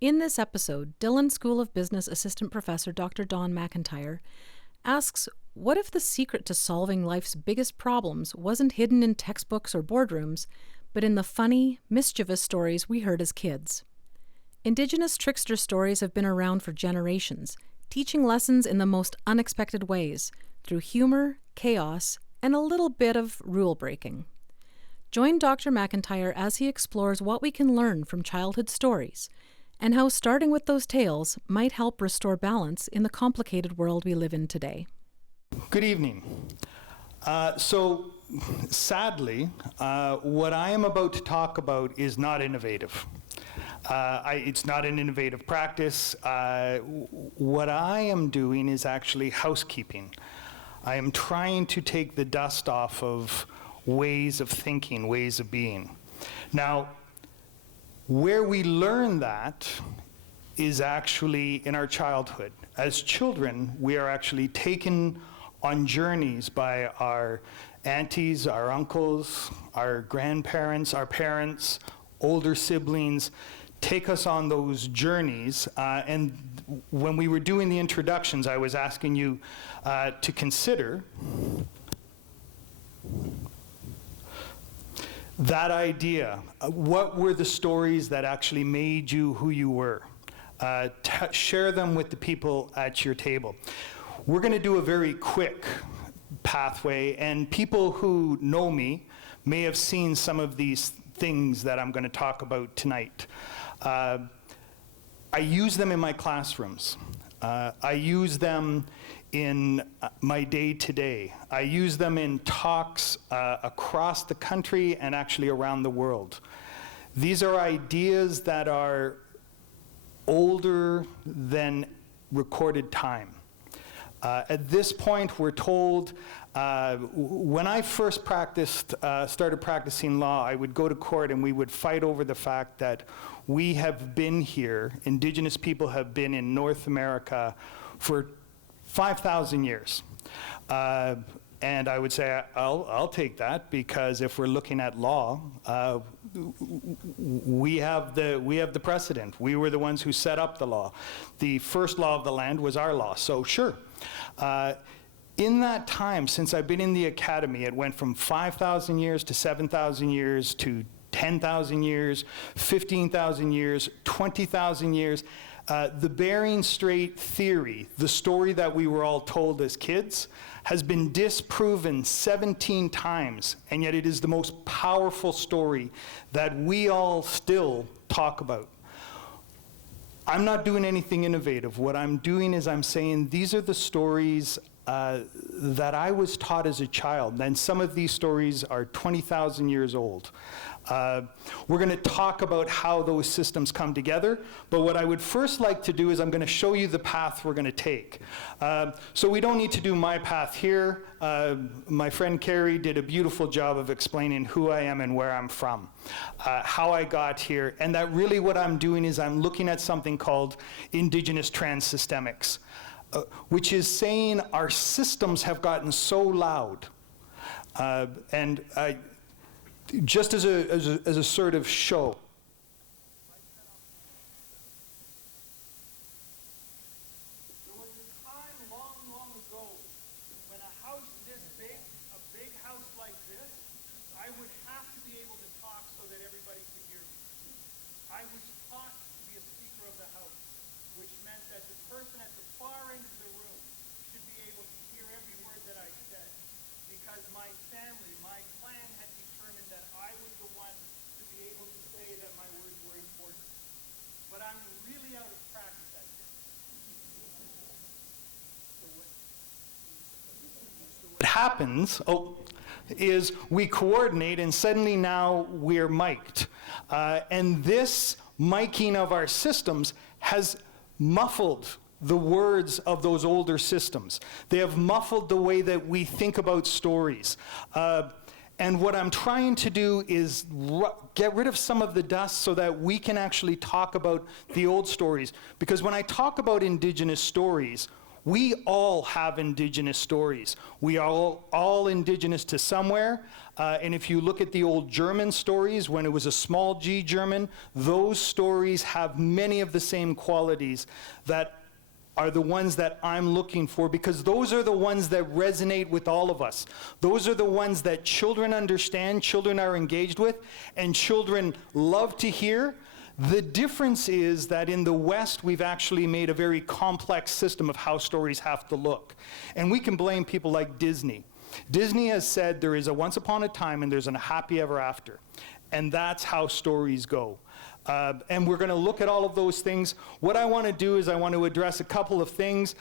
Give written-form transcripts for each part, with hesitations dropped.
In this episode, Dillon School of Business Assistant Professor Dr. Dena McMartin asks, what if the secret to solving life's biggest problems wasn't hidden in textbooks or boardrooms, but in the funny, mischievous stories we heard as kids? Indigenous trickster stories have been around for generations, teaching lessons in the most unexpected ways, through humor, chaos, and a little bit of rule breaking. Join Dr. McIntyre as he explores what we can learn from childhood stories, and how starting with those tales might help restore balance in the complicated world we live in today. Good evening. Sadly, what I am about to talk about is not innovative. It's not an innovative practice. What I am doing is actually housekeeping. I am trying to take the dust off of ways of thinking, ways of being. Now, where we learn that is actually in our childhood. As children, we are actually taken on journeys by our aunties, our uncles, our grandparents, our parents, older siblings, take us on those journeys. And when we were doing the introductions, I was asking you to consider that idea. What were the stories that actually made you who you were? Share them with the people at your table. We're going to do a very quick pathway, and people who know me may have seen some of these things that I'm going to talk about tonight. I use them in my classrooms. I use them in my day-to-day. I use them in talks across the country and actually around the world. These are ideas that are older than recorded time. At this point, we're told, when I first started practicing law, I would go to court and we would fight over the fact that we have been here, Indigenous people have been in North America for 5,000 years. And I would say, I'll take that, because if we're looking at law, we have the precedent. We were the ones who set up the law. The first law of the land was our law, so sure. In that time, since I've been in the academy, it went from 5,000 years to 7,000 years to 10,000 years, 15,000 years, 20,000 years. The Bering Strait theory, the story that we were all told as kids, has been disproven 17 times, and yet it is the most powerful story that we all still talk about. I'm not doing anything innovative. What I'm doing is I'm saying these are the stories that I was taught as a child, and some of these stories are 20,000 years old. We're going to talk about how those systems come together, but what I would first like to do is I'm going to show you the path we're going to take. So we don't need to do my path here. My friend Carrie did a beautiful job of explaining who I am and where I'm from, how I got here, and that really what I'm doing is I'm looking at something called Indigenous transsystemics, which is saying our systems have gotten so loud. Just as a sort of show. There was a time long, long ago when a house this big, a big house like this, I would have to be able to talk so that everybody could hear me. I was taught to be a speaker of the house, which meant that the person at the far end of the room should be able to hear every word that I said, because my family, my clan had determined that I was the one to be able to say that my words were important. But I'm really out of practice at this. So what happens is we coordinate, and suddenly now we're mic'd. And this miking of our systems has muffled the words of those older systems. They have muffled the way that we think about stories. And what I'm trying to do is get rid of some of the dust so that we can actually talk about the old stories. Because when I talk about Indigenous stories, We all have Indigenous stories. We are all Indigenous to somewhere. And if you look at the old German stories, when it was a small g German, those stories have many of the same qualities that are the ones that I'm looking for, because those are the ones that resonate with all of us. Those are the ones that children understand, children are engaged with, and children love to hear. The difference is that in the West, we've actually made a very complex system of how stories have to look. And we can blame people like Disney. Disney has said there is a once upon a time and there's a happy ever after. And that's how stories go. And we're going to look at all of those things. What I want to do is I want to address a couple of things.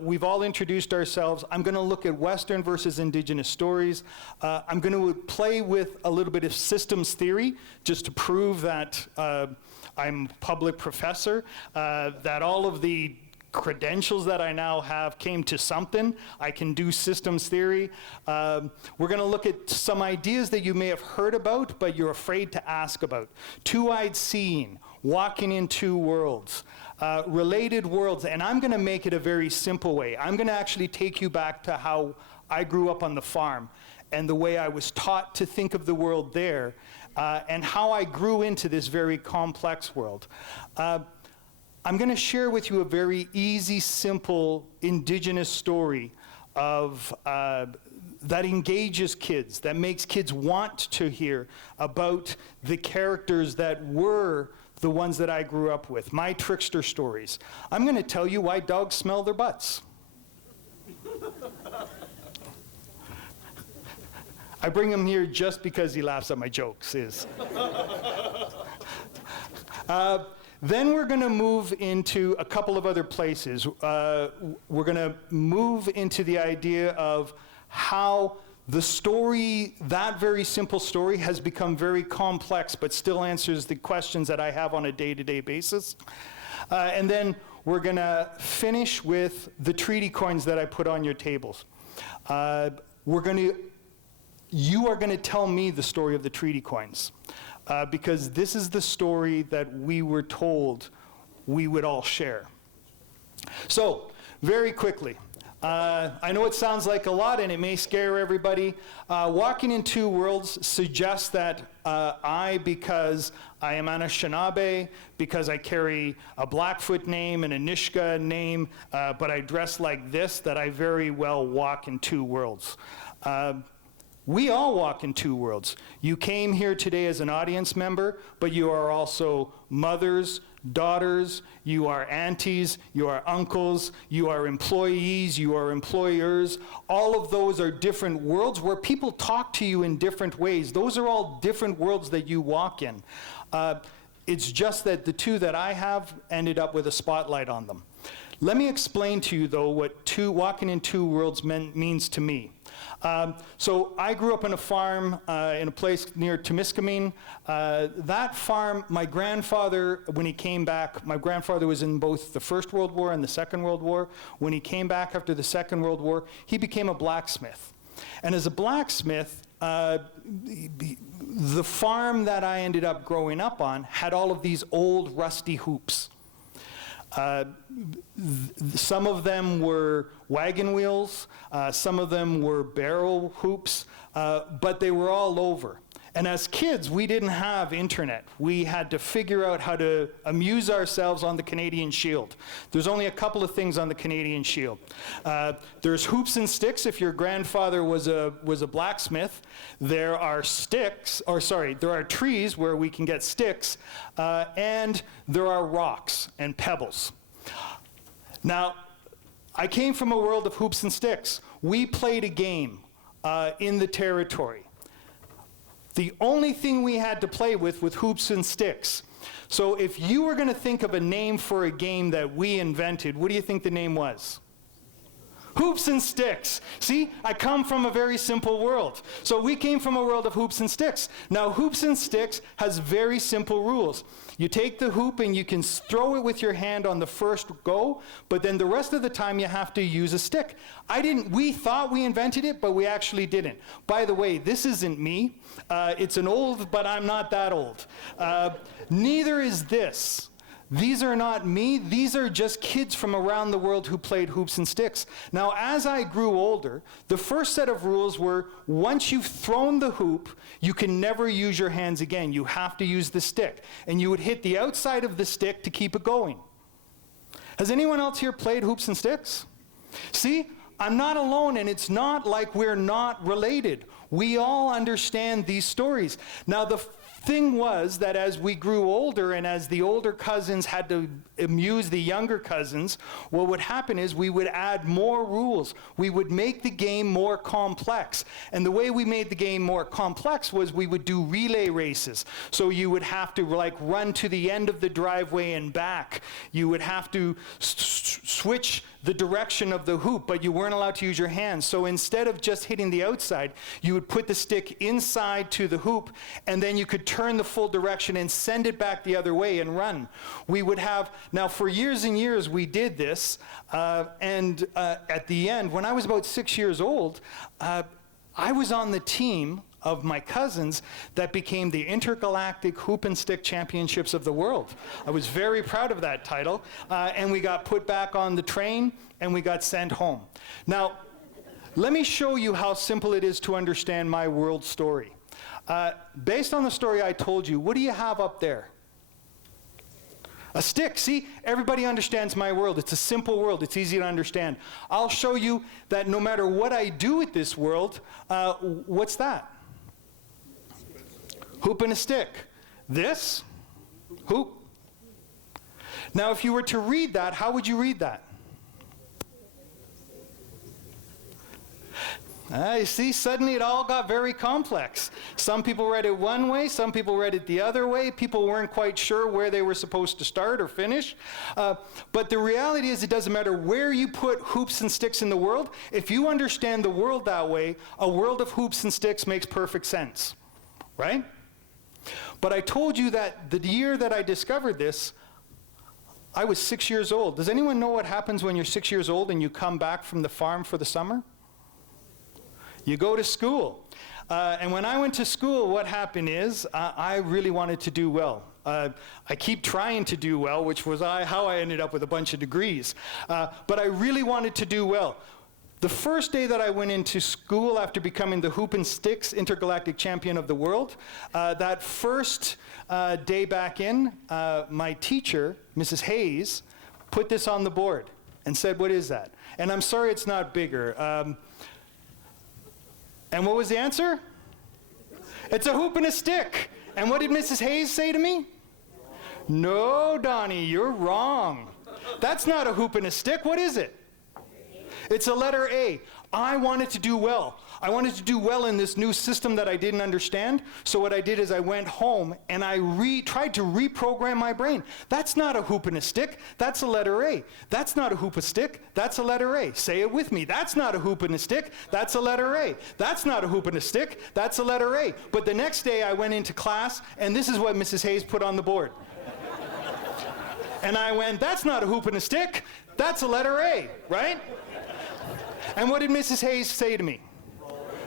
We've all introduced ourselves. I'm going to look at Western versus Indigenous stories. I'm going to play with a little bit of systems theory, just to prove that I'm a public professor, that all of the credentials that I now have came to something. I can do systems theory. We're going to look at some ideas that you may have heard about, but you're afraid to ask about. Two-eyed seeing, walking in two worlds, related worlds, and I'm going to make it a very simple way. I'm going to actually take you back to how I grew up on the farm and the way I was taught to think of the world there, and how I grew into this very complex world. I'm going to share with you a very easy, simple, Indigenous story of, that engages kids, that makes kids want to hear about the characters that were the ones that I grew up with, my trickster stories. I'm going to tell you why dogs smell their butts. I bring him here just because he laughs at my jokes. Then we're going to move into a couple of other places. We're going to move into the idea of how the story, that very simple story, has become very complex, but still answers the questions that I have on a day-to-day basis. And then we're going to finish with the treaty coins that I put on your tables. You are going to tell me the story of the treaty coins. Because this is the story that we were told we would all share. So, very quickly, I know it sounds like a lot and it may scare everybody. Walking in two worlds suggests that because I am Anishinaabe, because I carry a Blackfoot name and a Nishka name, but I dress like this, that I very well walk in two worlds. We all walk in two worlds. You came here today as an audience member, but you are also mothers, daughters, you are aunties, you are uncles, you are employees, you are employers. All of those are different worlds where people talk to you in different ways. Those are all different worlds that you walk in. It's just that the two that I have ended up with a spotlight on them. Let me explain to you, though, what walking in two worlds means to me. So I grew up on a farm in a place near Temiskaming. That farm, my grandfather, when he came back, my grandfather was in both the First World War and the Second World War. When he came back after the Second World War, he became a blacksmith. And as a blacksmith, the farm that I ended up growing up on had all of these old rusty hoops. Some of them were wagon wheels, some of them were barrel hoops, but they were all over. And as kids, we didn't have internet. We had to figure out how to amuse ourselves on the Canadian Shield. There's only a couple of things on the Canadian Shield. There's hoops and sticks if your grandfather was a blacksmith. There are there are trees where we can get sticks, and there are rocks and pebbles. Now, I came from a world of hoops and sticks. We played a game in the territory. The only thing we had to play with hoops and sticks. So if you were going to think of a name for a game that we invented, what do you think the name was? Hoops and sticks. See, I come from a very simple world. So we came from a world of hoops and sticks. Now, hoops and sticks has very simple rules. You take the hoop and you can throw it with your hand on the first go, but then the rest of the time you have to use a stick. We thought we invented it, but we actually didn't. By the way, this isn't me. It's an old, but I'm not that old. Neither is this. These are not me. These are just kids from around the world who played hoops and sticks. Now, as I grew older, the first set of rules were, once you've thrown the hoop, you can never use your hands again. You have to use the stick. And you would hit the outside of the stick to keep it going. Has anyone else here played hoops and sticks? See, I'm not alone, and it's not like we're not related. We all understand these stories. Now, the thing was that as we grew older and as the older cousins had to amuse the younger cousins, what would happen is we would add more rules. We would make the game more complex. And the way we made the game more complex was we would do relay races. So you would have to like run to the end of the driveway and back. You would have to switch the direction of the hoop, but you weren't allowed to use your hands. So instead of just hitting the outside, you would put the stick inside to the hoop, and then you could turn the full direction and send it back the other way and run. We would have, now for years and years we did this, and at the end, when I was about 6 years old, I was on the team of my cousins that became the Intergalactic Hoop and Stick Championships of the world. I was very proud of that title, and we got put back on the train and we got sent home. Now, let me show you how simple it is to understand my world story. Based on the story I told you, what do you have up there? A stick. See, everybody understands my world. It's a simple world. It's easy to understand. I'll show you that no matter what I do with this world, what's that? Hoop and a stick. This, hoop. Now, if you were to read that, how would you read that? You see, suddenly it all got very complex. Some people read it one way, some people read it the other way. People weren't quite sure where they were supposed to start or finish. But the reality is, it doesn't matter where you put hoops and sticks in the world. If you understand the world that way, a world of hoops and sticks makes perfect sense, right? But I told you that the year that I discovered this, I was 6 years old. Does anyone know what happens when you're 6 years old and you come back from the farm for the summer? You go to school. And when I went to school, what happened is I really wanted to do well. I keep trying to do well, which was how I ended up with a bunch of degrees. But I really wanted to do well. The first day that I went into school after becoming the Hoop and Sticks Intergalactic Champion of the world, that first day back in, my teacher, Mrs. Hayes, put this on the board and said, "What is that?" And I'm sorry it's not bigger. And what was the answer? It's a hoop and a stick. And what did Mrs. Hayes say to me? "No, Donnie, you're wrong. That's not a hoop and a stick. What is it?" It's a letter A. I wanted to do well. I wanted to do well in this new system that I didn't understand. So what I did is I went home and I tried to reprogram my brain. That's not a hoop and a stick. That's a letter A. That's not a hoop and a stick. That's a letter A. Say it with me. That's not a hoop and a stick. That's a letter A. That's not a hoop and a stick. That's a letter A. But the next day I went into class and this is what Mrs. Hayes put on the board. And I went, "That's not a hoop and a stick. That's a letter A," right? And what did Mrs. Hayes say to me?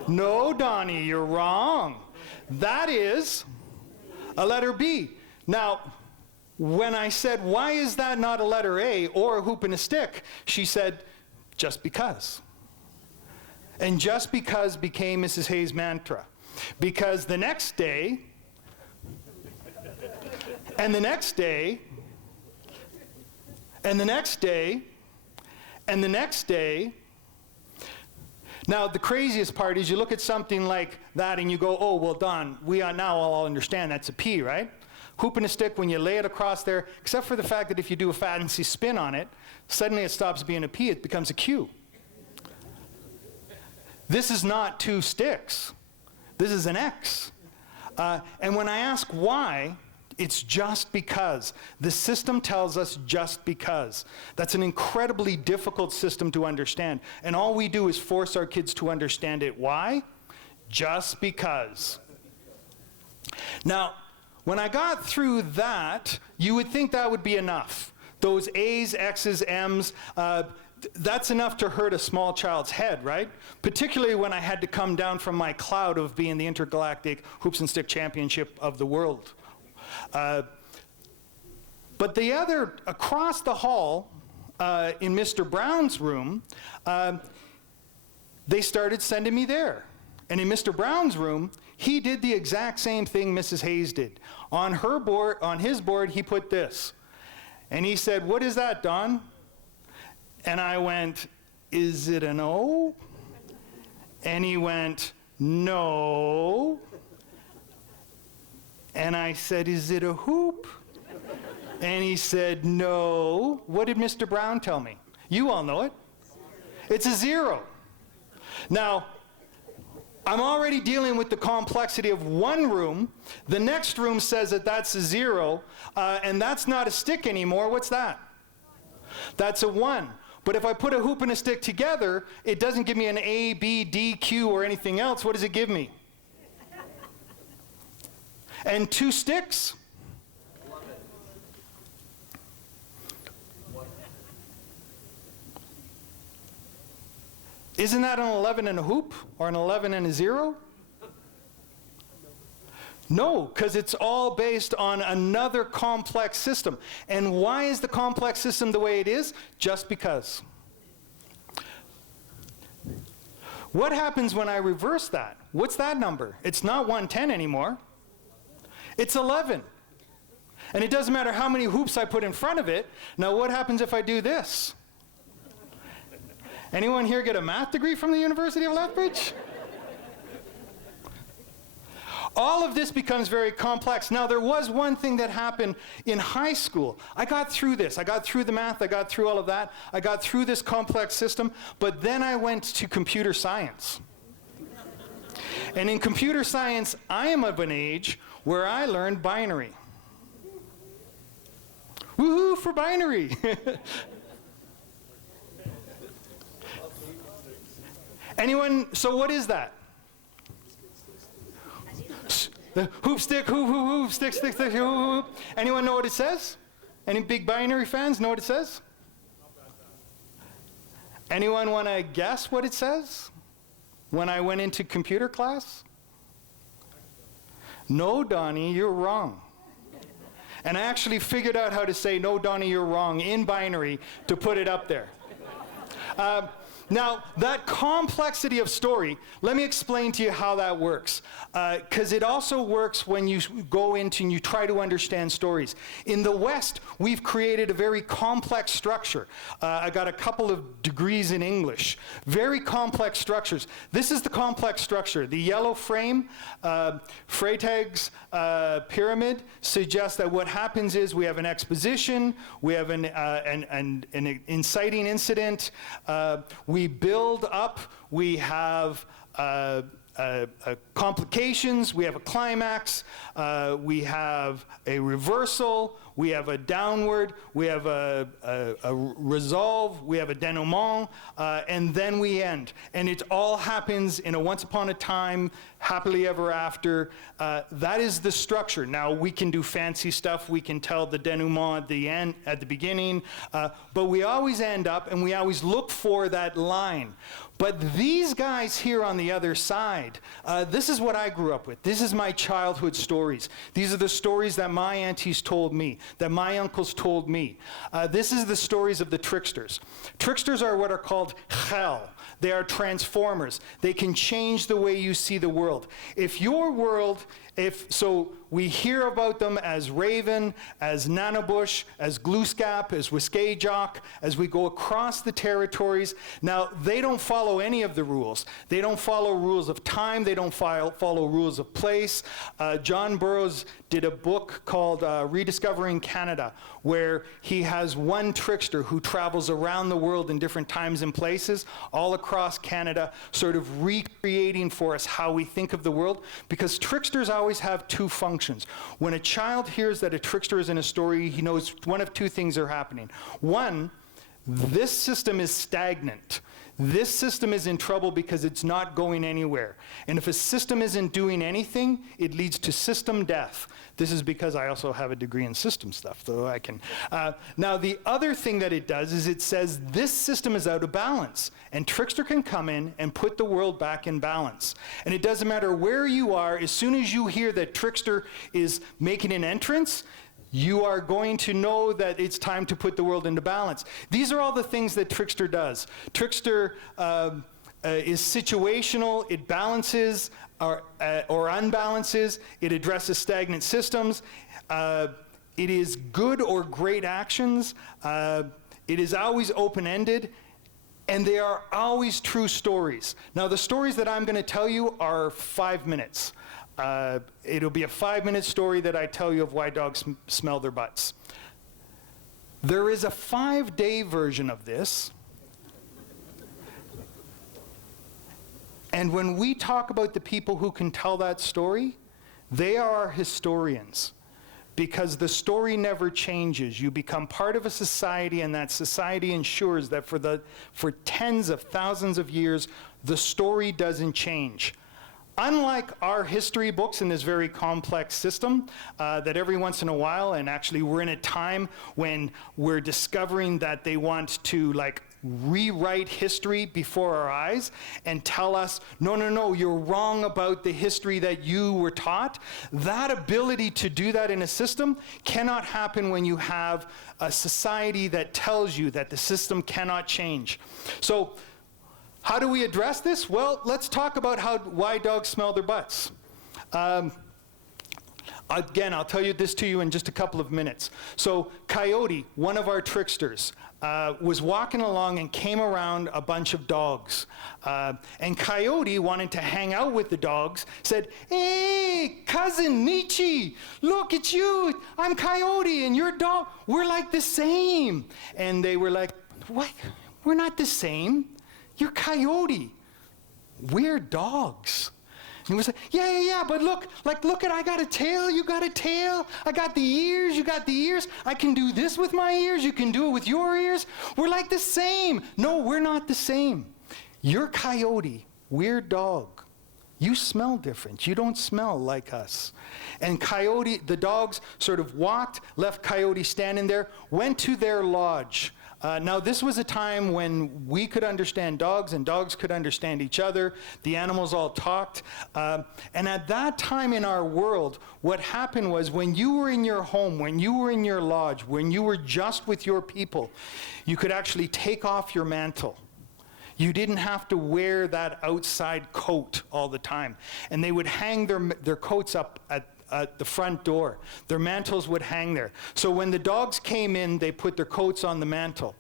"No, Donnie, you're wrong. That is a letter B." Now, when I said, "Why is that not a letter A or a hoop and a stick?" she said, "Just because." And just because became Mrs. Hayes' mantra. Because the next day, and the next day, and the next day, and the next day. Now, the craziest part is you look at something like that and you go, "Oh, well, Don, we are now all understand that's a P, right?" Hoop and a stick, when you lay it across there, except for the fact that if you do a fancy spin on it, suddenly it stops being a P, it becomes a Q. This is not two sticks. This is an X. And when I ask why, it's just because. The system tells us just because. That's an incredibly difficult system to understand. And all we do is force our kids to understand it. Why? Just because. Now, when I got through that, you would think that would be enough. Those A's, X's, M's, that's enough to hurt a small child's head, right? Particularly when I had to come down from my cloud of being the Intergalactic Hoops and Stick Championship of the world. But But the other, across the hall, in Mr. Brown's room, they started sending me there. And in Mr. Brown's room, he did the exact same thing Mrs. Hayes did. On her board, on his board, he put this. And he said, "What is that, Don?" And I went, "Is it an O?" And he went, "No." And I said, "Is it a hoop?" And he said, "No." What did Mr. Brown tell me? You all know it. It's a 0. Now, I'm already dealing with the complexity of one room. The next room says that that's a 0, and that's not a stick anymore. What's that? That's a 1. But if I put a hoop and a stick together, it doesn't give me an A, B, D, Q, or anything else. What does it give me? And 2 sticks? Isn't that an 11 and a hoop, or an 11 and a 0? No, because it's all based on another complex system. And why is the complex system the way it is? Just because. What happens when I reverse that? What's that number? It's not 110 anymore. It's 11. And it doesn't matter how many hoops I put in front of it. Now what happens if I do this? Anyone here get a math degree from the University of Lethbridge? All of this becomes very complex. Now, there was one thing that happened in high school. I got through this. I got through the math. I got through all of that. I got through this complex system. But then I went to computer science. And in computer science, I am of an age where I learned binary. Woohoo for binary! Anyone, so what is that? The hoop, stick, hoop, hoop, hoop, stick, stick, stick, hoop, hoop. Anyone know what it says? Any big binary fans know what it says? Anyone want to guess what it says when I went into computer class? No, Donnie, you're wrong. And I actually figured out how to say, "No, Donnie, you're wrong," in binary to put it up there. Now, that complexity of story, let me explain to you how that works. Because it also works when you go into and you try to understand stories. In the West, we've created a very complex structure. I got a couple of degrees in English. Very complex structures. This is the complex structure. The yellow frame, Freytag's pyramid, suggests that what happens is we have an exposition, we have an inciting incident, we build up, we have complications, we have a climax, we have a reversal, we have a downward, we have a resolve, we have a denouement, and then we end. And it all happens in a once upon a time, happily ever after. That is the structure. Now, we can do fancy stuff. We can tell the denouement at the end, at the beginning, but we always end up, and we always look for that line. But these guys here on the other side, this is what I grew up with. This is my childhood stories. These are the stories that my aunties told me, that my uncles told me. This is the stories of the tricksters. Tricksters are what are called chel. They are transformers. They can change the way you see the world. If your world, so we hear about them as Raven, as Nanabush, as Glooscap, as Wiskajok, as we go across the territories. Now, they don't follow any of the rules. They don't follow rules of time. They don't follow rules of place. John Burroughs did a book called Rediscovering Canada, where he has one trickster who travels around the world in different times and places, all across Canada, sort of recreating for us how we think of the world, because tricksters always have two functions. When a child hears that a trickster is in a story, he knows one of two things are happening. One, this system is stagnant. This system is in trouble because it's not going anywhere. And if a system isn't doing anything, it leads to system death. This is because I also have a degree in system stuff, so I can. Now, the other thing that it does is it says this system is out of balance, and Trickster can come in and put the world back in balance. And it doesn't matter where you are, as soon as you hear that Trickster is making an entrance, You are going to know that it's time to put the world into balance. These are all the things that Trickster does. Trickster is situational. It balances or unbalances. It addresses stagnant systems. It is good or great actions. It is always open-ended. And they are always true stories. Now, the stories that I'm going to tell you are 5 minutes. It'll be a 5-minute story that I tell you of why dogs smell their butts. There is a 5-day version of this. And when we talk about the people who can tell that story, they are our historians. Because the story never changes. You become part of a society, and that society ensures that for tens of thousands of years, the story doesn't change. Unlike our history books in this very complex system, that every once in a while, and actually we're in a time when we're discovering that they want to rewrite history before our eyes and tell us, no, you're wrong about the history that you were taught. That ability to do that in a system cannot happen when you have a society that tells you that the system cannot change. So, how do we address this? Well, let's talk about why dogs smell their butts. Again, I'll tell you this to you in just a couple of minutes. So Coyote, one of our tricksters, was walking along and came around a bunch of dogs. And Coyote, wanting to hang out with the dogs, said, "Hey, cousin Nietzsche, look at you. I'm Coyote and you're dog. We're like the same." And they were like, "What? We're not the same. You're Coyote. We're dogs." And he was like, yeah, but look at, I got a tail, you got a tail. I got the ears, you got the ears. I can do this with my ears, you can do it with your ears. We're like the same. No, we're not the same. You're Coyote, we're dog. You smell different. You don't smell like us. And Coyote, the dogs sort of walked, left Coyote standing there, went to their lodge. Now, this was a time when we could understand dogs and dogs could understand each other. The animals all talked. And at that time in our world, what happened was when you were in your home, when you were in your lodge, when you were just with your people, you could actually take off your mantle. You didn't have to wear that outside coat all the time. And they would hang their coats up at the front door. Their mantles would hang there. So when the dogs came in, they put their coats on the mantle.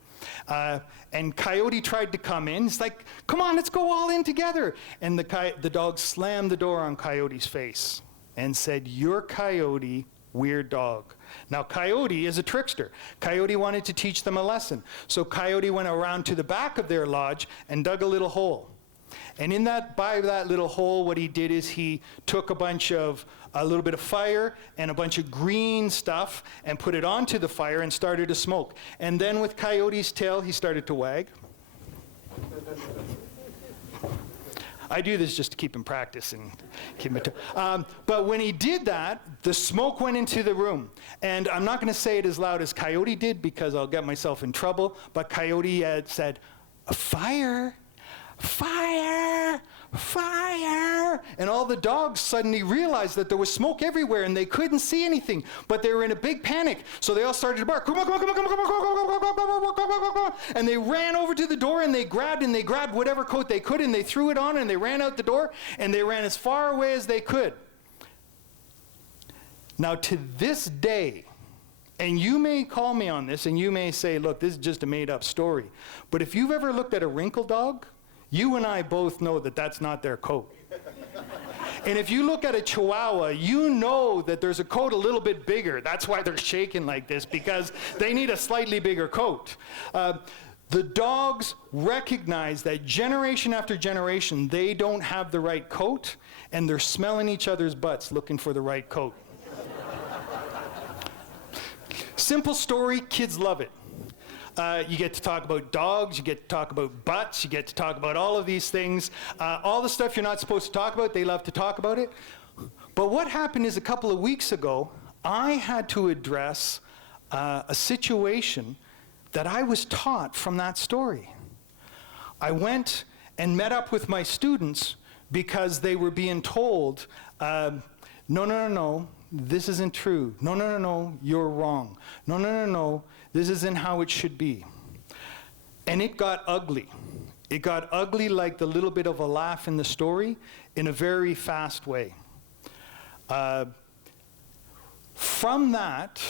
And Coyote tried to come in. It's like, "Come on, let's go all in together." And the dog slammed the door on Coyote's face and said, "You're Coyote, we're dog." Now, Coyote is a trickster. Coyote wanted to teach them a lesson. So Coyote went around to the back of their lodge and dug a little hole. And by that little hole, what he did is he took a little bit of fire and a bunch of green stuff and put it onto the fire and started to smoke. And then with Coyote's tail, he started to wag. I do this just to keep him practice and keep him. But when he did that, the smoke went into the room. And I'm not going to say it as loud as Coyote did because I'll get myself in trouble. But Coyote said, "Fire! Fire! Fire!" And all the dogs suddenly realized that there was smoke everywhere and they couldn't see anything, but they were in a big panic. So they all started to bark, "Come on, come on, come on, come on, come on, come on, come on." And they ran over to the door and they grabbed whatever coat they could and they threw it on and they ran out the door and they ran as far away as they could. Now to this day, and you may call me on this and you may say, "Look, this is just a made up story." But if you've ever looked at a wrinkle dog, you and I both know that that's not their coat. And if you look at a Chihuahua, you know that there's a coat a little bit bigger. That's why they're shaking like this, because they need a slightly bigger coat. The dogs recognize that generation after generation, they don't have the right coat, and they're smelling each other's butts looking for the right coat. Simple story, kids love it. You get to talk about dogs, you get to talk about butts, you get to talk about all of these things. All the stuff you're not supposed to talk about, they love to talk about it. But what happened is a couple of weeks ago, I had to address a situation that I was taught from that story. I went and met up with my students because they were being told, no, this isn't true. No, no, no, no, you're wrong. No, no, no, no, this isn't how it should be. And it got ugly. It got ugly like the little bit of a laugh in the story in a very fast way. From that,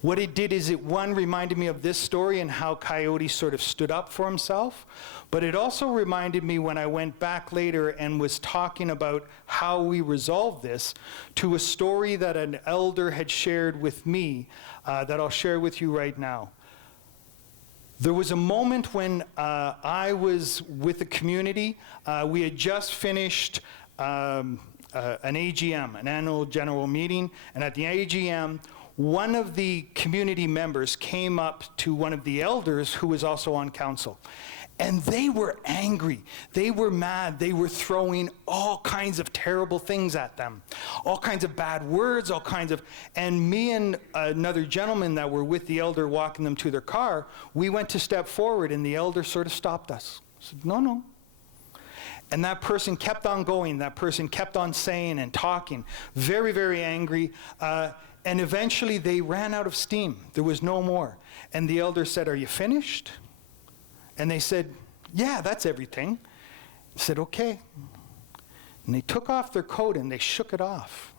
what it did is it, one, reminded me of this story and how Coyote sort of stood up for himself, but it also reminded me when I went back later and was talking about how we resolved this to a story that an elder had shared with me that I'll share with you right now. There was a moment when I was with the community. We had just finished an AGM, an annual general meeting, and at the AGM, one of the community members came up to one of the elders who was also on council. And they were angry. They were mad. They were throwing all kinds of terrible things at them. All kinds of bad words, all kinds of... And me and another gentleman that were with the elder walking them to their car, we went to step forward and the elder sort of stopped us. Said, no, no. And that person kept on going. That person kept on saying and talking. Very, very angry. And eventually they ran out of steam. There was no more. And the elder said, are you finished? And they said, yeah, that's everything. He said, okay. And they took off their coat and they shook it off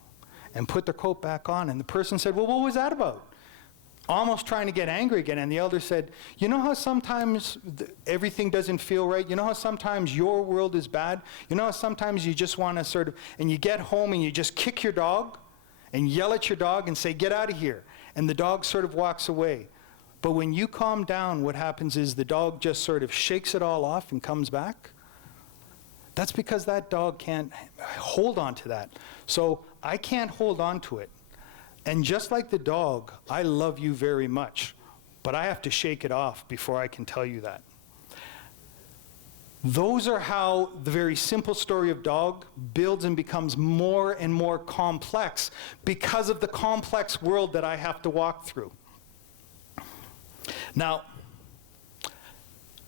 and put their coat back on. And the person said, well, what was that about? Almost trying to get angry again. And the elder said, you know how sometimes everything doesn't feel right? You know how sometimes your world is bad? You know how sometimes you just want to sort of, and you get home and you just kick your dog and yell at your dog and say, get out of here. And the dog sort of walks away. But when you calm down, what happens is the dog just sort of shakes it all off and comes back. That's because that dog can't hold on to that. So I can't hold on to it. And just like the dog, I love you very much, but I have to shake it off before I can tell you that. Those are how the very simple story of dog builds and becomes more and more complex because of the complex world that I have to walk through. Now,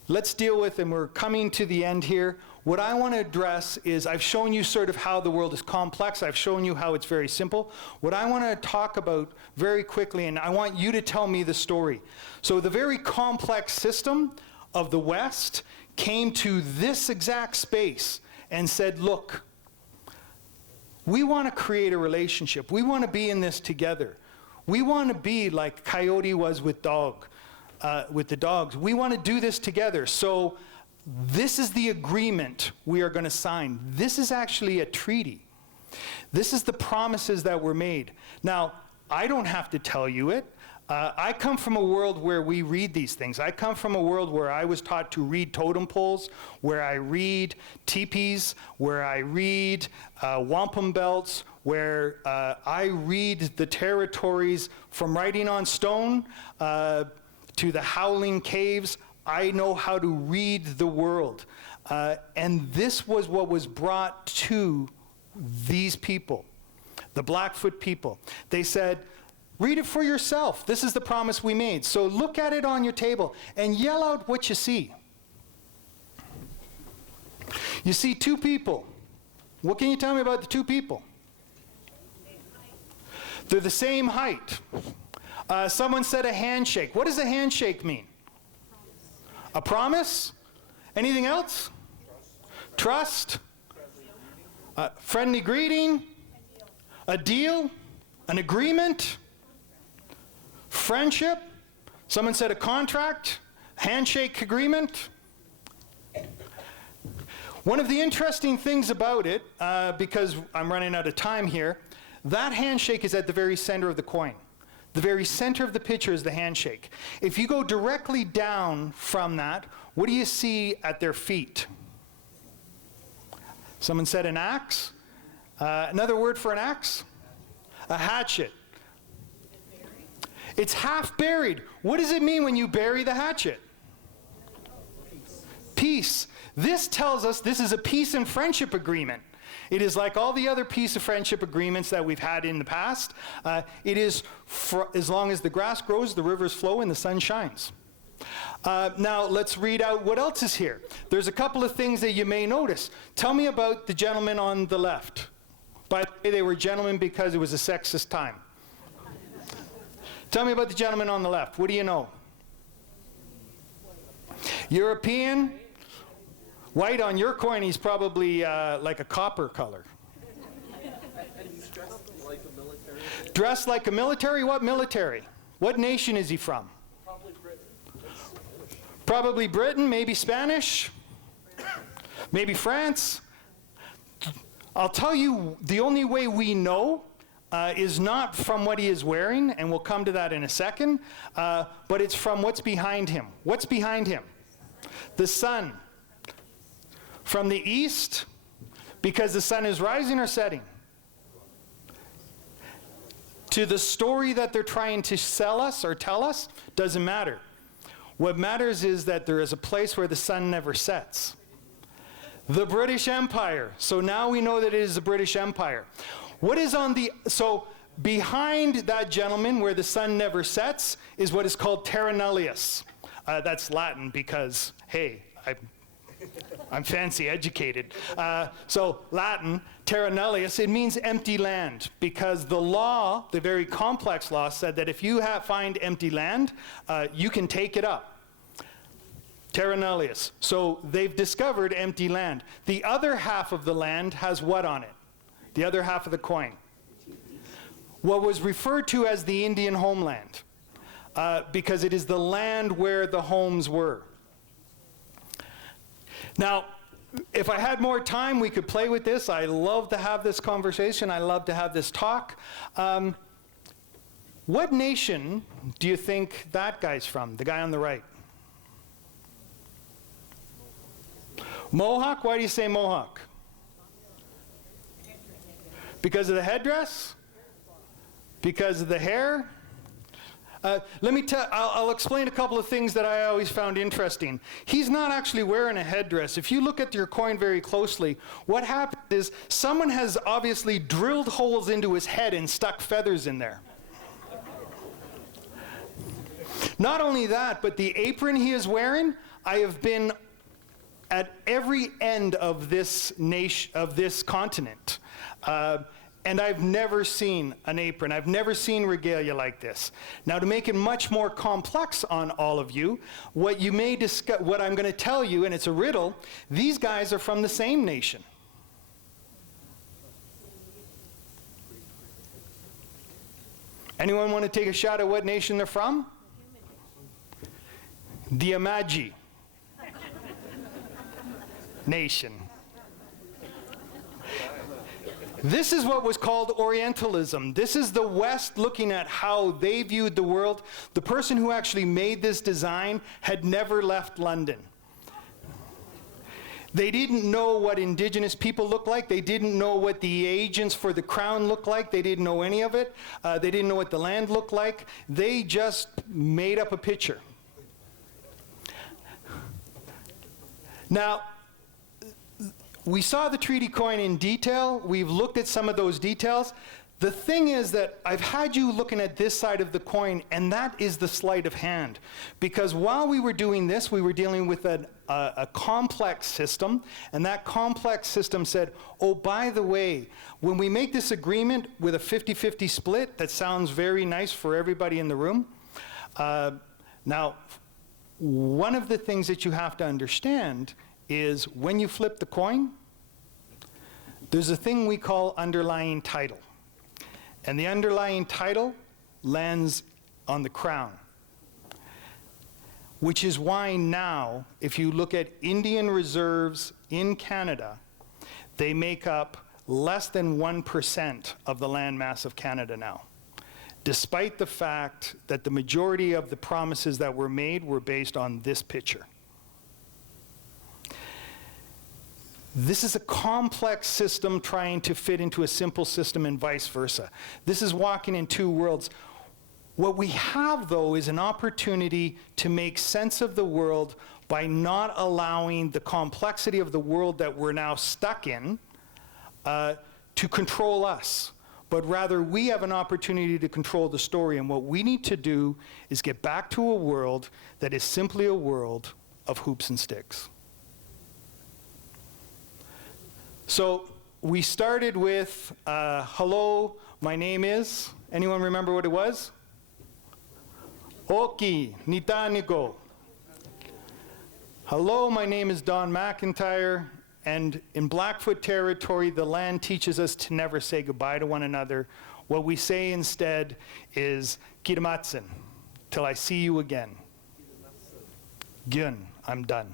let's deal with, and we're coming to the end here, what I want to address is I've shown you sort of how the world is complex. I've shown you how it's very simple. What I want to talk about very quickly, and I want you to tell me the story. So the very complex system of the West came to this exact space and said, look, we want to create a relationship. We want to be in this together. We want to be like Coyote was with the dogs. We want to do this together. So this is the agreement we are going to sign. This is actually a treaty. This is the promises that were made. Now, I don't have to tell you it. I come from a world where we read these things. I come from a world where I was taught to read totem poles, where I read teepees, where I read wampum belts, where I read the territories from writing on stone to the howling caves. I know how to read the world. And this was what was brought to these people, the Blackfoot people. They said, read it for yourself. This is the promise we made. So look at it on your table and yell out what you see. You see two people. What can you tell me about the two people? They're the same height. Someone said a handshake. What does a handshake mean? A promise? Anything else? Trust? Friendly greeting? A deal? An agreement? Friendship? Someone said a contract? Handshake agreement? One of the interesting things about it, because I'm running out of time here, that handshake is at the very center of the coin. The very center of the picture is the handshake. If you go directly down from that, what do you see at their feet? Someone said an axe. Another word for an axe? A hatchet. It's half buried. What does it mean when you bury the hatchet? Peace. This tells us this is a peace and friendship agreement. It is like all the other peace and friendship agreements that we've had in the past. It is as long as the grass grows, the rivers flow, and the sun shines. Now, let's read out what else is here. There's a couple of things that you may notice. Tell me about the gentleman on the left. By the way, they were gentlemen because it was a sexist time. Tell me about the gentleman on the left. What do you know? European, white on your coin, he's probably like a copper color. Dressed like a military? What military? What nation is he from? Probably Britain. Probably Britain, maybe Spanish, maybe France. I'll tell you, the only way we know is not from what he is wearing, and we'll come to that in a second, but it's from what's behind him. What's behind him? The sun. From the east, because the sun is rising or setting? To the story that they're trying to sell us or tell us, doesn't matter. What matters is that there is a place where the sun never sets. The British Empire. So now we know that it is the British Empire. What is on the, so behind that gentleman where the sun never sets is what is called terra nullius. That's Latin because, hey, I'm fancy educated. So Latin, terra nullius, it means empty land because the law, the very complex law, said that if you find empty land, you can take it up. Terra nullius. So they've discovered empty land. The other half of the land has what on it? The other half of the coin. What was referred to as the Indian homeland, because it is the land where the homes were. Now, if I had more time, we could play with this. I love to have this conversation. I love to have this talk. What nation do you think that guy's from, the guy on the right? Mohawk? Why do you say Mohawk? Because of the headdress? Because of the hair? Let me tell, I'll explain a couple of things that I always found interesting. He's not actually wearing a headdress. If you look at your coin very closely, what happened is someone has obviously drilled holes into his head and stuck feathers in there. Not only that, but the apron he is wearing, I have been at every end of this nation, of this continent. And I've never seen an apron. I've never seen regalia like this. Now, to make it much more complex on all of you, what you may discuss, what I'm going to tell you, and it's a riddle, these guys are from the same nation. Anyone want to take a shot at what nation they're from? The Amaji nation. This is what was called Orientalism. This is the West looking at how they viewed the world. The person who actually made this design had never left London. They didn't know what Indigenous people looked like. They didn't know what the agents for the crown looked like. They didn't know any of it. They didn't know what the land looked like. They just made up a picture. Now, we saw the treaty coin in detail. We've looked at some of those details. The thing is that I've had you looking at this side of the coin, and that is the sleight of hand. Because while we were doing this, we were dealing with a complex system, and that complex system said, oh, by the way, when we make this agreement with a 50-50 split, that sounds very nice for everybody in the room. Now, one of the things that you have to understand is when you flip the coin, there's a thing we call underlying title. And the underlying title lands on the crown. Which is why now, if you look at Indian reserves in Canada, they make up less than 1% of the land mass of Canada now. Despite the fact that the majority of the promises that were made were based on this picture. This is a complex system trying to fit into a simple system and vice versa. This is walking in two worlds. What we have, though, is an opportunity to make sense of the world by not allowing the complexity of the world that we're now stuck in to control us. But rather, we have an opportunity to control the story. And what we need to do is get back to a world that is simply a world of hoops and sticks. So we started with, hello, my name is, anyone remember what it was? Oki, Nitaniko. Hello, my name is Don McIntyre, and in Blackfoot territory, the land teaches us to never say goodbye to one another. What we say instead is, Kiramatsen, till I see you again. Gyun, I'm done.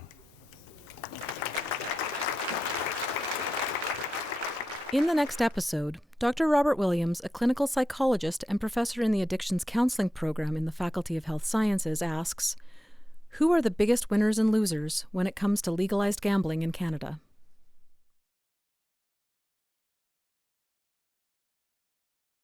In the next episode, Dr. Robert Williams, a clinical psychologist and professor in the Addictions Counseling Program in the Faculty of Health Sciences, asks, who are the biggest winners and losers when it comes to legalized gambling in Canada?